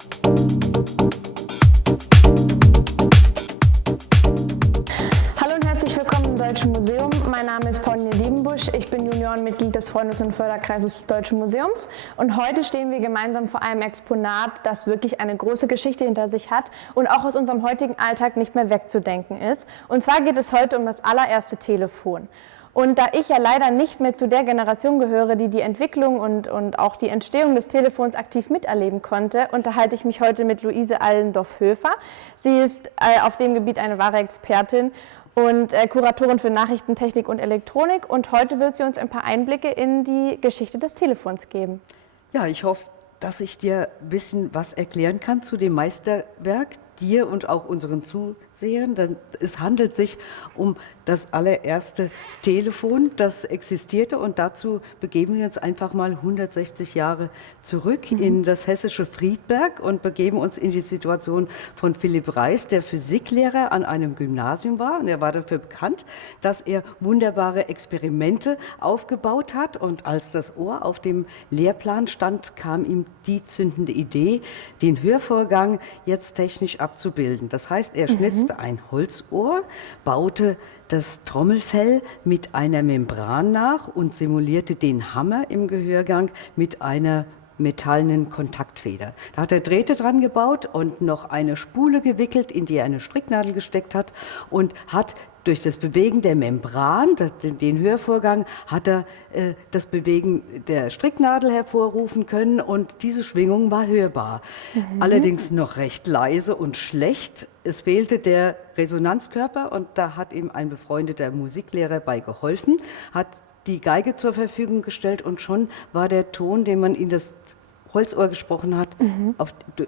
Hallo und herzlich willkommen im Deutschen Museum. Mein Name ist Pauline Liebenbusch. Ich bin Juniorenmitglied des Freundes- und Förderkreises des Deutschen Museums. Und heute stehen wir gemeinsam vor einem Exponat, das wirklich eine große Geschichte hinter sich hat und auch aus unserem heutigen Alltag nicht mehr wegzudenken ist. Und zwar geht es heute um das allererste Telefon. Und da ich ja leider nicht mehr zu der Generation gehöre, die die Entwicklung und auch die Entstehung des Telefons aktiv miterleben konnte, unterhalte ich mich heute mit Luise Allendorf-Höfer. Sie ist auf dem Gebiet eine wahre Expertin und Kuratorin für Nachrichtentechnik und Elektronik. Und heute wird sie uns ein paar Einblicke in die Geschichte des Telefons geben. Ja, ich hoffe, dass ich dir ein bisschen was erklären kann zu dem Meisterwerk, dir und auch unseren Zusehern. Denn es handelt sich um das allererste Telefon, das existierte, und dazu begeben wir uns einfach mal 160 Jahre zurück in das hessische Friedberg und begeben uns in die Situation von Philipp Reis, der Physiklehrer an einem Gymnasium war, und er war dafür bekannt, dass er wunderbare Experimente aufgebaut hat, und als das Ohr auf dem Lehrplan stand, kam ihm die zündende Idee, den Hörvorgang jetzt technisch abzubilden. Das heißt, er schnitzte ein Holzohr, baute das Trommelfell mit einer Membran nach und simulierte den Hammer im Gehörgang mit einer metallenen Kontaktfeder. Da hat er Drähte dran gebaut und noch eine Spule gewickelt, in die er eine Stricknadel gesteckt hat, und hat durch das Bewegen der Membran, den Hörvorgang, hat er das Bewegen der Stricknadel hervorrufen können, und diese Schwingung war hörbar. Allerdings noch recht leise und schlecht. Es fehlte der Resonanzkörper, und da hat ihm ein befreundeter Musiklehrer bei geholfen, hat die Geige zur Verfügung gestellt, und schon war der Ton, den man in das Holzohr gesprochen hat,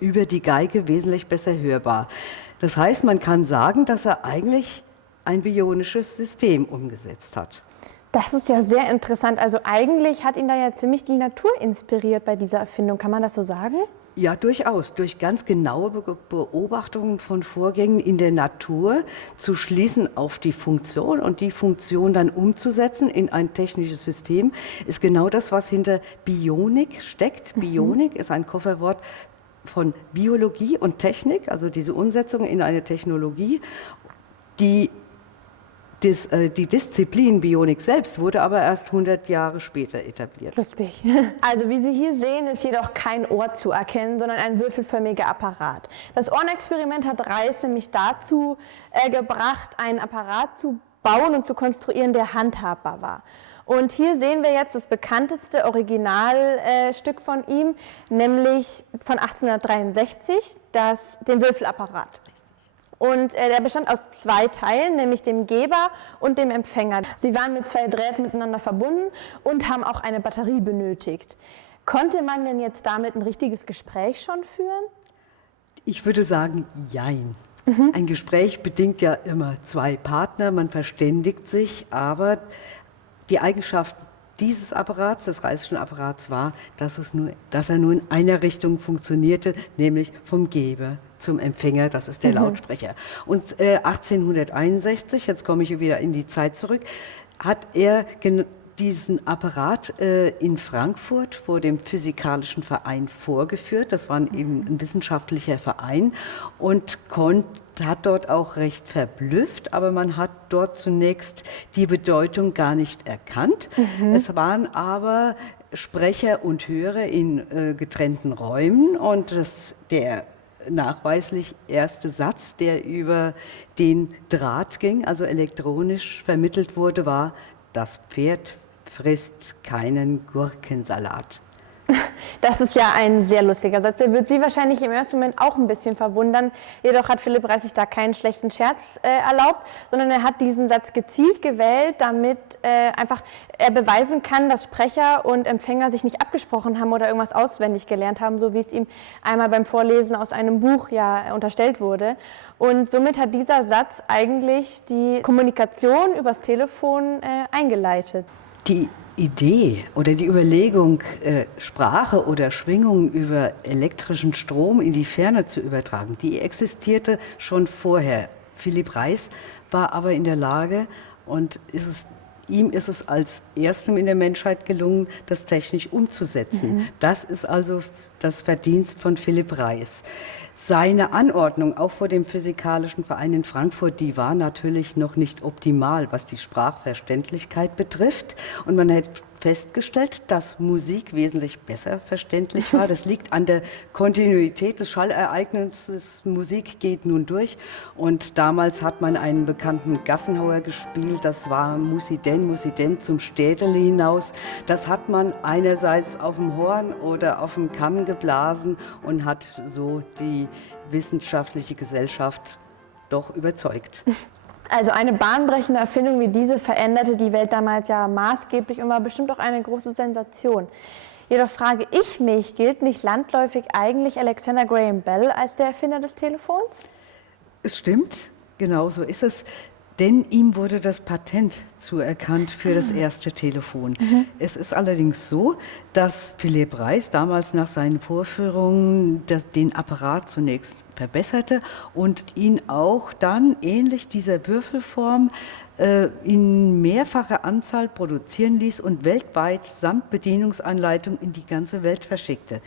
über die Geige wesentlich besser hörbar. Das heißt, man kann sagen, dass er eigentlich ein bionisches System umgesetzt hat. Das ist ja sehr interessant. Also eigentlich hat ihn da ja ziemlich die Natur inspiriert bei dieser Erfindung. Kann man das so sagen? Ja, durchaus. Durch ganz genaue Beobachtungen von Vorgängen in der Natur zu schließen auf die Funktion und die Funktion dann umzusetzen in ein technisches System, ist genau das, was hinter Bionik steckt. Bionik ist ein Kofferwort von Biologie und Technik, also diese Umsetzung in eine Technologie. Die Disziplin Bionik selbst wurde aber erst 100 Jahre später etabliert. Lustig. Also wie Sie hier sehen, ist jedoch kein Ohr zu erkennen, sondern ein würfelförmiger Apparat. Das Ohrenexperiment hat Reis nämlich dazu gebracht, einen Apparat zu bauen und zu konstruieren, der handhabbar war. Und hier sehen wir jetzt das bekannteste Originalstück von ihm, nämlich von 1863, den Würfelapparat. Und der bestand aus 2 Teilen, nämlich dem Geber und dem Empfänger. Sie waren mit 2 Drähten miteinander verbunden und haben auch eine Batterie benötigt. Konnte man denn jetzt damit ein richtiges Gespräch schon führen? Ich würde sagen, jein. Ein Gespräch bedingt ja immer 2 Partner, man verständigt sich, aber die Eigenschaft dieses Apparats, des Reisschen Apparats, war, dass er nur in einer Richtung funktionierte, nämlich vom Geber zum Empfänger, das ist der Lautsprecher. Und 1861, jetzt komme ich wieder in die Zeit zurück, hat er diesen Apparat in Frankfurt vor dem Physikalischen Verein vorgeführt. Das war eben ein wissenschaftlicher Verein, und hat dort auch recht verblüfft, aber man hat dort zunächst die Bedeutung gar nicht erkannt. Es waren aber Sprecher und Hörer in getrennten Räumen, und der nachweislich erste Satz, der über den Draht ging, also elektronisch vermittelt wurde, war: Das Pferd frisst keinen Gurkensalat. Das ist ja ein sehr lustiger Satz. Der wird Sie wahrscheinlich im ersten Moment auch ein bisschen verwundern. Jedoch hat Philipp Reis sich da keinen schlechten Scherz erlaubt, sondern er hat diesen Satz gezielt gewählt, damit er beweisen kann, dass Sprecher und Empfänger sich nicht abgesprochen haben oder irgendwas auswendig gelernt haben, so wie es ihm einmal beim Vorlesen aus einem Buch ja unterstellt wurde. Und somit hat dieser Satz eigentlich die Kommunikation übers Telefon eingeleitet. Die Idee oder die Überlegung, Sprache oder Schwingung über elektrischen Strom in die Ferne zu übertragen, die existierte schon vorher. Philipp Reis war aber in der Lage, und ist es ihm ist es als erstem in der Menschheit gelungen, das technisch umzusetzen. Das ist also das Verdienst von Philipp Reis. Seine Anordnung, auch vor dem Physikalischen Verein in Frankfurt, die war natürlich noch nicht optimal, was die Sprachverständlichkeit betrifft. Und man hat festgestellt, dass Musik wesentlich besser verständlich war. Das liegt an der Kontinuität des Schallereignisses. Musik geht nun durch. Und damals hat man einen bekannten Gassenhauer gespielt. Das war Musi denn zum Städtele hinaus. Das hat man einerseits auf dem Horn oder auf dem Kamm geblasen und hat so die wissenschaftliche Gesellschaft doch überzeugt. Also eine bahnbrechende Erfindung wie diese veränderte die Welt damals ja maßgeblich und war bestimmt auch eine große Sensation. Jedoch frage ich mich, gilt nicht landläufig eigentlich Alexander Graham Bell als der Erfinder des Telefons? Es stimmt, genau so ist es. Denn ihm wurde das Patent zuerkannt für das erste Telefon. Es ist allerdings so, dass Philipp Reis damals nach seinen Vorführungen den Apparat zunächst verbesserte und ihn auch dann ähnlich dieser Würfelform in mehrfacher Anzahl produzieren ließ und weltweit samt Bedienungsanleitung in die ganze Welt verschickte.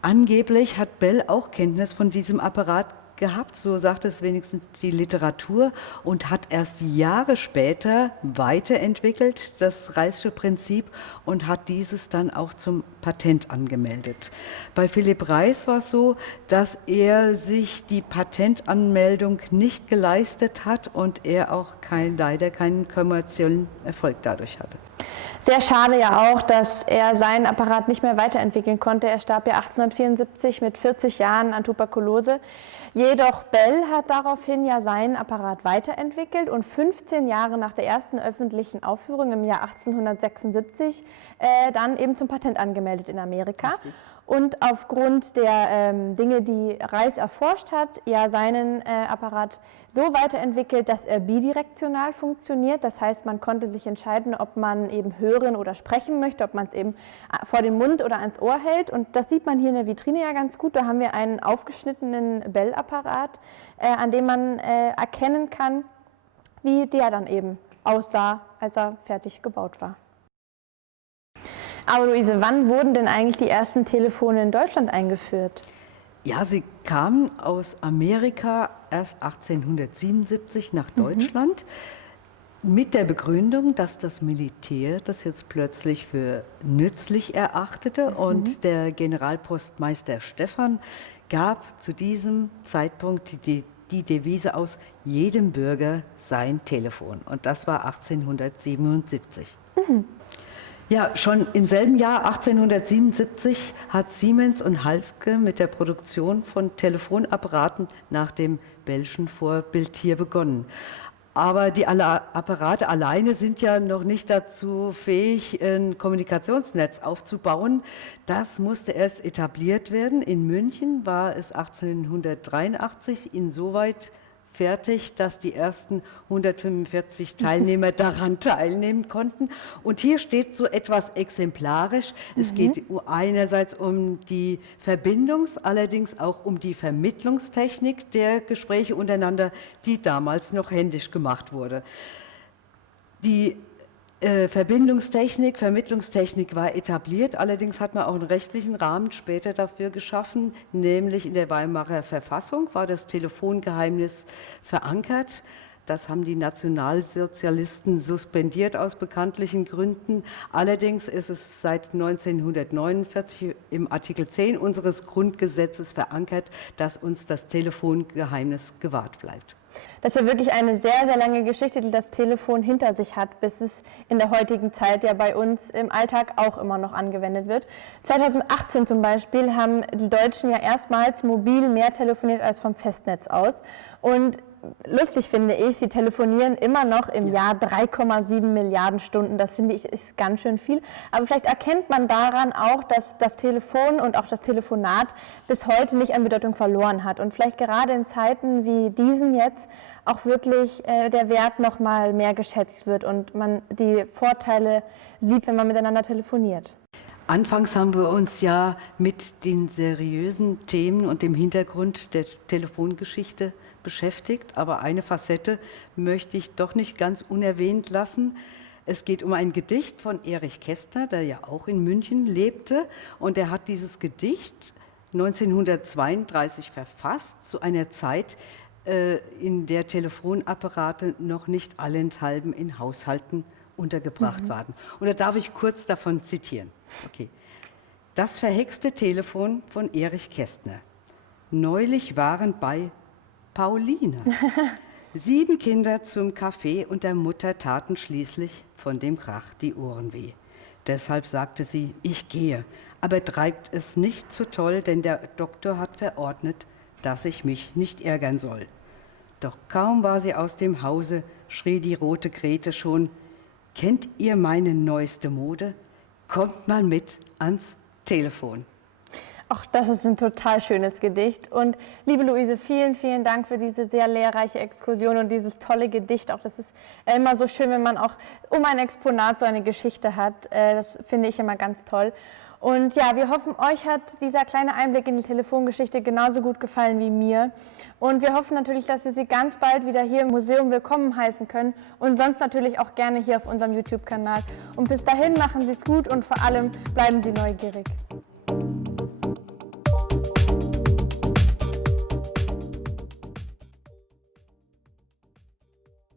Angeblich hat Bell auch Kenntnis von diesem Apparat gehabt, so sagt es wenigstens die Literatur, und hat erst Jahre später weiterentwickelt, das Reissche Prinzip, und hat dieses dann auch zum Patent angemeldet. Bei Philipp Reis war es so, dass er sich die Patentanmeldung nicht geleistet hat und er auch leider keinen kommerziellen Erfolg dadurch hatte. Sehr schade ja auch, dass er seinen Apparat nicht mehr weiterentwickeln konnte. Er starb ja 1874 mit 40 Jahren an Tuberkulose. Jedoch Bell hat daraufhin ja seinen Apparat weiterentwickelt und 15 Jahre nach der ersten öffentlichen Aufführung im Jahr 1876 dann eben zum Patent angemeldet in Amerika. Richtig. Und aufgrund der Dinge, die Reis erforscht hat, ja seinen Apparat so weiterentwickelt, dass er bidirektional funktioniert. Das heißt, man konnte sich entscheiden, ob man eben hören oder sprechen möchte, ob man es eben vor den Mund oder ans Ohr hält. Und das sieht man hier in der Vitrine ja ganz gut. Da haben wir einen aufgeschnittenen Bell-Apparat, an dem man erkennen kann, wie der dann eben aussah, als er fertig gebaut war. Aber Luise, wann wurden denn eigentlich die ersten Telefone in Deutschland eingeführt? Ja, sie kamen aus Amerika erst 1877 nach Deutschland mit der Begründung, dass das Militär das jetzt plötzlich für nützlich erachtete und der Generalpostmeister Stephan gab zu diesem Zeitpunkt die Devise aus: jedem Bürger sein Telefon. Und das war 1877. Ja, schon im selben Jahr 1877 hat Siemens und Halske mit der Produktion von Telefonapparaten nach dem Bellschen Vorbild hier begonnen. Aber die Apparate alleine sind ja noch nicht dazu fähig, ein Kommunikationsnetz aufzubauen. Das musste erst etabliert werden. In München war es 1883 insoweit fertig, dass die ersten 145 Teilnehmer daran teilnehmen konnten. Und hier steht so etwas exemplarisch. Es geht einerseits um die allerdings auch um die Vermittlungstechnik der Gespräche untereinander, die damals noch händisch gemacht wurde. Die Vermittlungstechnik war etabliert, allerdings hat man auch einen rechtlichen Rahmen später dafür geschaffen, nämlich in der Weimarer Verfassung war das Telefongeheimnis verankert. Das haben die Nationalsozialisten suspendiert aus bekanntlichen Gründen. Allerdings ist es seit 1949 im Artikel 10 unseres Grundgesetzes verankert, dass uns das Telefongeheimnis gewahrt bleibt. Das ist ja wirklich eine sehr, sehr lange Geschichte, die das Telefon hinter sich hat, bis es in der heutigen Zeit ja bei uns im Alltag auch immer noch angewendet wird. 2018 zum Beispiel haben die Deutschen ja erstmals mobil mehr telefoniert als vom Festnetz aus. Und lustig finde ich, sie telefonieren immer noch im Jahr 3,7 Milliarden Stunden. Das finde ich ist ganz schön viel. Aber vielleicht erkennt man daran auch, dass das Telefon und auch das Telefonat bis heute nicht an Bedeutung verloren hat. Und vielleicht gerade in Zeiten wie diesen jetzt auch wirklich der Wert noch mal mehr geschätzt wird und man die Vorteile sieht, wenn man miteinander telefoniert. Anfangs haben wir uns ja mit den seriösen Themen und dem Hintergrund der Telefongeschichte beschäftigt, aber eine Facette möchte ich doch nicht ganz unerwähnt lassen. Es geht um ein Gedicht von Erich Kästner, der ja auch in München lebte. Und er hat dieses Gedicht 1932 verfasst, zu einer Zeit, in der Telefonapparate noch nicht allenthalben in Haushalten untergebracht waren. Und da darf ich kurz davon zitieren. Okay. Das verhexte Telefon von Erich Kästner. Neulich waren bei Pauline 7 Kinder zum Kaffee und der Mutter taten schließlich von dem Krach die Ohren weh. Deshalb sagte sie, ich gehe, aber treibt es nicht zu toll, denn der Doktor hat verordnet, dass ich mich nicht ärgern soll. Doch kaum war sie aus dem Hause, schrie die rote Grete schon, kennt ihr meine neueste Mode? Kommt mal mit ans Telefon. Ach, das ist ein total schönes Gedicht. Und liebe Luise, vielen, vielen Dank für diese sehr lehrreiche Exkursion und dieses tolle Gedicht. Auch das ist immer so schön, wenn man auch um ein Exponat so eine Geschichte hat. Das finde ich immer ganz toll. Und ja, wir hoffen, euch hat dieser kleine Einblick in die Telefongeschichte genauso gut gefallen wie mir. Und wir hoffen natürlich, dass wir Sie ganz bald wieder hier im Museum willkommen heißen können und sonst natürlich auch gerne hier auf unserem YouTube-Kanal. Und bis dahin machen Sie es gut und vor allem bleiben Sie neugierig.